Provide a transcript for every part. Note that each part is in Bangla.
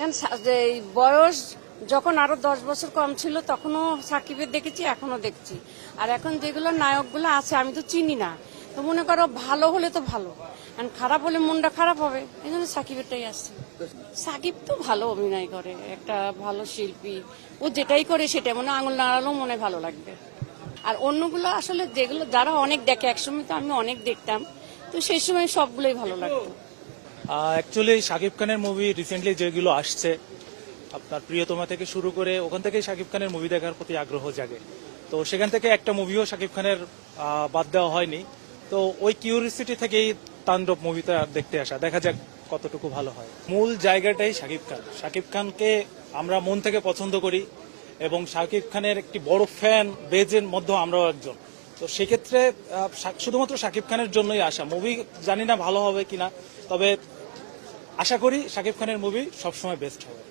কেন এই বয়স যখন আরো 10 বছর কম ছিল তখনও সাকিবের দেখেছি, এখনো দেখছি। আর এখন যেগুলো নায়কগুলো আছে আমি তো চিনি না, তো মনে করো ভালো হলে তো ভালো, আর খারাপ হলে মনটা খারাপ হবে, এই জন্য সাকিবেরটাই আসছে। সাকিব তো ভালো অভিনয় করে, একটা ভালো শিল্পী, ও যেটাই করে সেটা মনে আঙুল নাড়ালেও মনে ভালো লাগবে। আর অন্যগুলো আসলে যেগুলো যারা অনেক দেখে, একসময় তো আমি অনেক দেখতাম, তো সেই সময় সবগুলোই ভালো লাগতো। অ্যাকচুয়ালি শাকিব খানের মুভি রিসেন্টলি যেগুলো আসছে, আপনার প্রিয়তমা থেকে শুরু করে ওখান থেকেই শাকিব খানের মুভি দেখার প্রতি আগ্রহ জাগে। তো সেখান থেকে একটা মুভিও শাকিব খানের বাদ দেওয়া হয়নি। তো ওই কিউরিসিটি থেকেই তাণ্ডব মুভিটা দেখতে আসা, দেখা যাক কতটুকু ভালো হয়। মূল জায়গাটাই শাকিব খান। শাকিব খানকে আমরা মন থেকে পছন্দ করি এবং শাকিব খানের একটি বড় ফ্যান বেজের মধ্যে আমরাও একজন। তো সেক্ষেত্রে শুধুমাত্র শাকিব খানের জন্যই আসা। মুভি জানি না ভালো হবে কিনা, তবে আশা করি শাকিব খানের মুভি সবসময় বেস্ট হবে।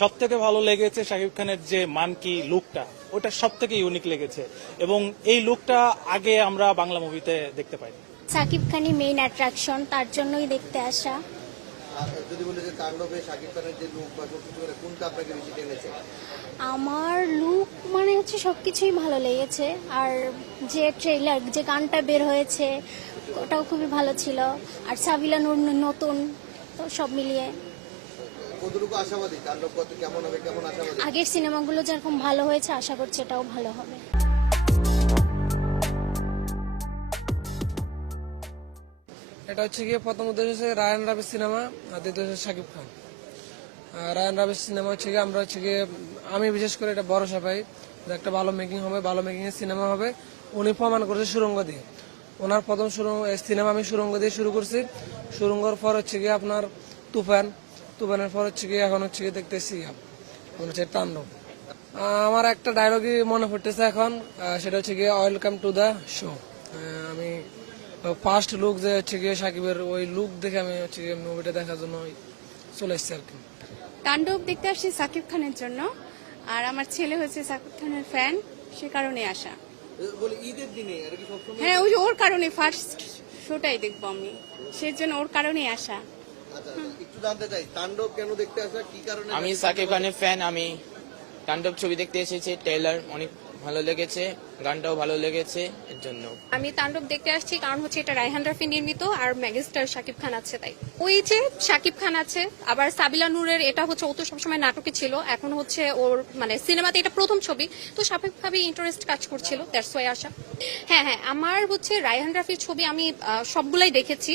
সব থেকে ভালো লেগেছে শাকিব খানের যে মানকি লুকটা, ওটা সব থেকে ইউনিক লেগেছে এবং এই লুকটা আগে আমরা বাংলা মুভিতে দেখতে পাই। সাকিব খানই মেইন অ্যাট্রাকশন, তার জন্যই দেখতে আসা। যদি বলে যে তাণ্ডবে শাকিব খানের যে লুক বা সবকিছু কোনটা আপনাকে বেশি টেনেছে? আমার লুক মানে হচ্ছে সবকিছুই ভালো লেগেছে, আর যে ট্রেলার, যে গানটা বের হয়েছে ওটাও খুবই ভালো ছিল, আর সাবিলা নূর নতুন, তো সব মিলিয়ে কতটুকু আশাবাদী তাণ্ডব কত কেমন হবে, কেমন আশাবাদী? আগের সিনেমাগুলো যেরকম ভালো হয়েছে আশা করছি এটাও ভালো হবে। এটা হচ্ছে গিয়ে প্রথম উদ্দেশ্য হচ্ছে রায়ান রাবির সিনেমা, আর দ্বিতীয় হচ্ছে শাকিব খান। রায়ান রাবির সিনেমা হচ্ছে গিয়ে আমরা হচ্ছে গিয়ে আমি বিশেষ করে এটা ভরসা পাই যে একটা ভালো মেকিং হবে, ভালো মেকিং এর সিনেমা হবে। উনি প্রমাণ করেছে সুরঙ্গ দিয়ে। ওনার প্রথম সিনেমা আমি সুরঙ্গ দিয়ে শুরু করছি। সুরঙ্গর পর হচ্ছে গিয়ে আপনার তুফানের পর হচ্ছে গিয়ে এখন হচ্ছে গিয়ে দেখতেছি হচ্ছে তাণ্ডব। আমার একটা ডায়লগই মনে পড়তেছে এখন, সেটা হচ্ছে গিয়ে ওয়েলকাম টু দ্য শো। আমি ফার্স্ট লুক যে হচ্ছে গিয়ে সাকিবের ওই লুক দেখে আমি হচ্ছে গিয়ে মুভিটা দেখার জন্য চলে এসেছি আর কি। তাণ্ডব দেখতে আসছি সাকিব খানের জন্য, আর আমার ছেলে হচ্ছে সাকিব খানের ফ্যান, সে কারণে আসা। বলে ঈদের দিনে আর কি সবসময়? হ্যাঁ, ওই যে ওর কারণে ফার্স্ট শোটাই দেখবো আমি, সেজন্য ওর কারণেই আসা। আচ্ছা, একটু জানতে চাই তাণ্ডব কেন দেখতে আসা, কি কারণে? আমি সাকিব খানের ফ্যান। আমি তাণ্ডব ছবি দেখতে এসেছি, ট্রেলার অনেক ভালো লেগেছে, গানটাও ভালো লেগেছে, এর জন্য। আমি তাণ্ডব দেখতে আসছি কারণ হচ্ছে এটা রায়হান রাফি নির্মিত, আর মেগাস্টার শাকিব খান আছে তাই। ওই যে শাকিব খান আছে, আবার সাবিলা নূরের এটা হচ্ছে, ও তো সবসময় নাটকে ছিল, এখন হচ্ছে ওর মানে সিনেমাতে এটা প্রথম ছবি, তো স্বাভাবিকভাবে ইন্টারেস্ট কাজ করছিল, দ্যাটস ওয়াই আসা। হ্যাঁ হ্যাঁ, আমার হচ্ছে রায়হান রাফির ছবি আমি সবগুলাই দেখেছি।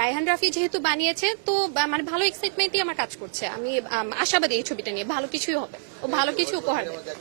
রায়হান রাফি যেহেতু বানিয়েছে, তো মানে ভালো এক্সাইটমেন্টই আমার কাজ করছে। আমি আশাবাদী এই ছবিটা নিয়ে ভালো কিছুই হবে, ও ভালো কিছু উপহার দেবে।